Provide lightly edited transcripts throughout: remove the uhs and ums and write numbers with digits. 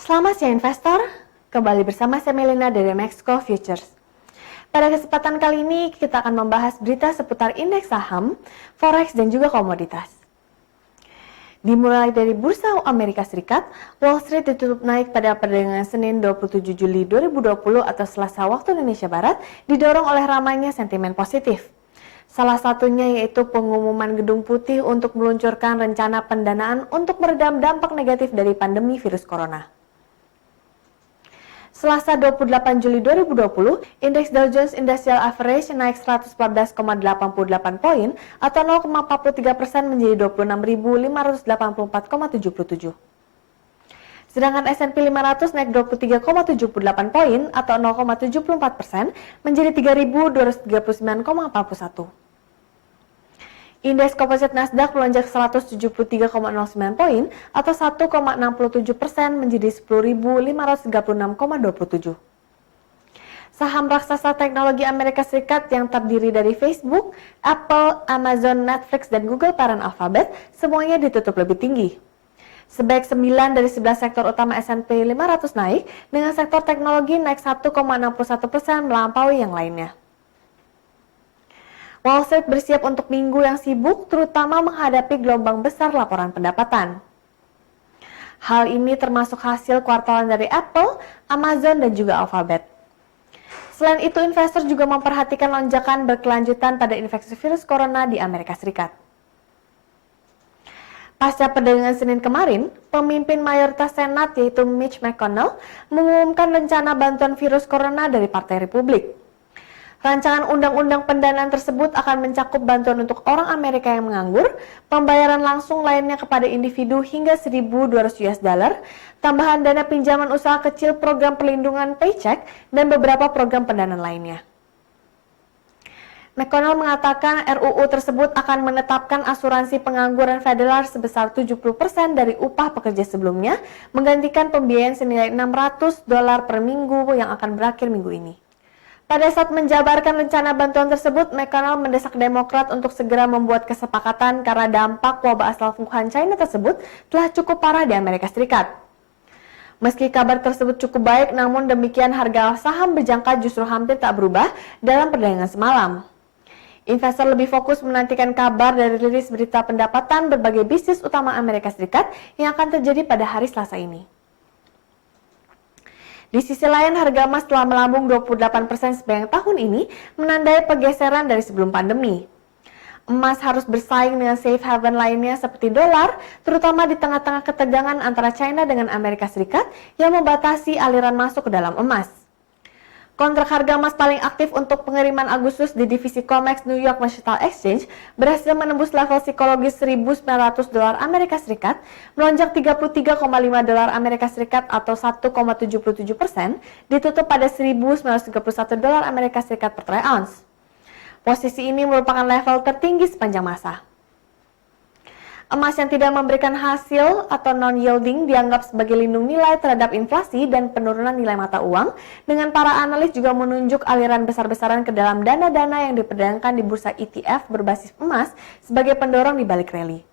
Selamat siang investor, kembali bersama saya Melina dari Mexico Futures. Pada kesempatan kali ini kita akan membahas berita seputar indeks saham, forex dan juga komoditas. Dimulai dari Bursa Amerika Serikat, Wall Street ditutup naik pada perdagangan Senin 27 Juli 2020 atau Selasa waktu Indonesia Barat, didorong oleh ramainya sentimen positif. Salah satunya yaitu pengumuman Gedung Putih untuk meluncurkan rencana pendanaan untuk meredam dampak negatif dari pandemi virus corona. Selasa 28 Juli 2020, indeks Dow Jones Industrial Average naik 114,88 poin atau 0,43% menjadi 26.584,77. Sedangkan S&P 500 naik 23,78 poin atau 0,74% menjadi 3.239,41. Indeks komposit Nasdaq melonjak 173,09 poin atau 1,67% menjadi 10.536,27. Saham raksasa teknologi Amerika Serikat yang terdiri dari Facebook, Apple, Amazon, Netflix, dan Google parent Alphabet semuanya ditutup lebih tinggi. Sebaik 9 dari 11 sektor utama S&P 500 naik, dengan sektor teknologi naik 1,61% melampaui yang lainnya. Wall Street bersiap untuk minggu yang sibuk, terutama menghadapi gelombang besar laporan pendapatan. Hal ini termasuk hasil kuartalan dari Apple, Amazon, dan juga Alphabet. Selain itu, investor juga memperhatikan lonjakan berkelanjutan pada infeksi virus corona di Amerika Serikat. Pasca perdagangan Senin kemarin, pemimpin mayoritas Senat yaitu Mitch McConnell mengumumkan rencana bantuan virus corona dari Partai Republik. Rancangan undang-undang pendanaan tersebut akan mencakup bantuan untuk orang Amerika yang menganggur, pembayaran langsung lainnya kepada individu hingga $1.200, tambahan dana pinjaman usaha kecil, program perlindungan paycheck, dan beberapa program pendanaan lainnya. McConnell mengatakan RUU tersebut akan menetapkan asuransi pengangguran federal sebesar 70% dari upah pekerja sebelumnya, menggantikan pembiayaan senilai $600 per minggu yang akan berakhir minggu ini. Pada saat menjabarkan rencana bantuan tersebut, McConnell mendesak Demokrat untuk segera membuat kesepakatan karena dampak wabah asal Wuhan, China tersebut telah cukup parah di Amerika Serikat. Meski kabar tersebut cukup baik, namun demikian harga saham berjangka justru hampir tak berubah dalam perdagangan semalam. Investor lebih fokus menantikan kabar dari rilis berita pendapatan berbagai bisnis utama Amerika Serikat yang akan terjadi pada hari Selasa ini. Di sisi lain, harga emas telah melambung 28% sepanjang tahun ini, menandai pergeseran dari sebelum pandemi. Emas harus bersaing dengan safe haven lainnya seperti dolar, terutama di tengah-tengah ketegangan antara China dengan Amerika Serikat yang membatasi aliran masuk ke dalam emas. Kontrak harga emas paling aktif untuk pengiriman Agustus di divisi COMEX New York Mercantile Exchange berhasil menembus level psikologis $1.900 Amerika Serikat, melonjak $33,5 Amerika Serikat atau 1,77%, ditutup pada $1.931 Amerika Serikat per troy ounce. Posisi ini merupakan level tertinggi sepanjang masa. Emas yang tidak memberikan hasil atau non-yielding dianggap sebagai lindung nilai terhadap inflasi dan penurunan nilai mata uang, dengan para analis juga menunjuk aliran besar-besaran ke dalam dana-dana yang diperdagangkan di bursa ETF berbasis emas sebagai pendorong di balik rally.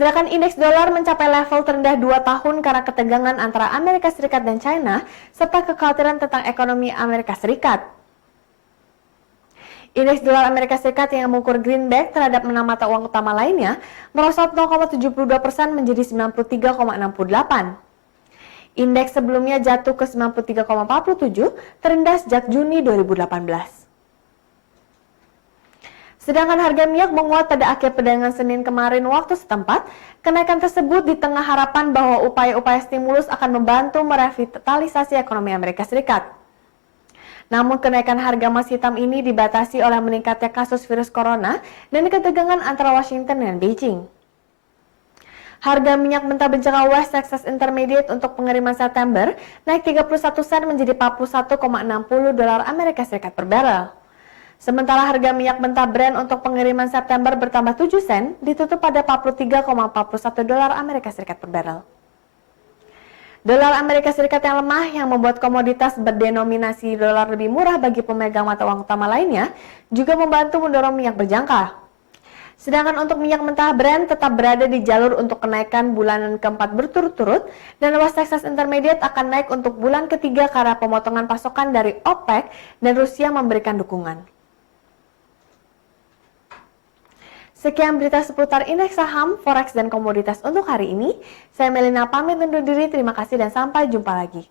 Sedangkan indeks dolar mencapai level terendah 2 tahun karena ketegangan antara Amerika Serikat dan China, serta kekhawatiran tentang ekonomi Amerika Serikat. Indeks dolar Amerika Serikat yang mengukur greenback terhadap 6 mata uang utama lainnya merosot 0,72% menjadi 93,68. Indeks sebelumnya jatuh ke 93,47, terendah sejak Juni 2018. Sedangkan harga minyak menguat pada akhir perdagangan Senin kemarin waktu setempat. Kenaikan tersebut di tengah harapan bahwa upaya-upaya stimulus akan membantu merevitalisasi ekonomi Amerika Serikat. Namun kenaikan harga emas hitam ini dibatasi oleh meningkatnya kasus virus corona dan ketegangan antara Washington dan Beijing. Harga minyak mentah berjangka West Texas Intermediate untuk pengiriman September naik 31 sen menjadi $41,60 Amerika Serikat per barrel. Sementara harga minyak mentah Brent untuk pengiriman September bertambah 7 sen, ditutup pada $43,41 Amerika Serikat per barrel. Dolar Amerika Serikat yang lemah yang membuat komoditas berdenominasi dolar lebih murah bagi pemegang mata uang utama lainnya juga membantu mendorong minyak berjangka. Sedangkan untuk minyak mentah Brent tetap berada di jalur untuk kenaikan bulanan keempat berturut-turut dan West Texas Intermediate akan naik untuk bulan ketiga karena pemotongan pasokan dari OPEC dan Rusia memberikan dukungan. Sekian berita seputar indeks saham, forex, dan komoditas untuk hari ini. Saya Melina pamit undur diri, terima kasih dan sampai jumpa lagi.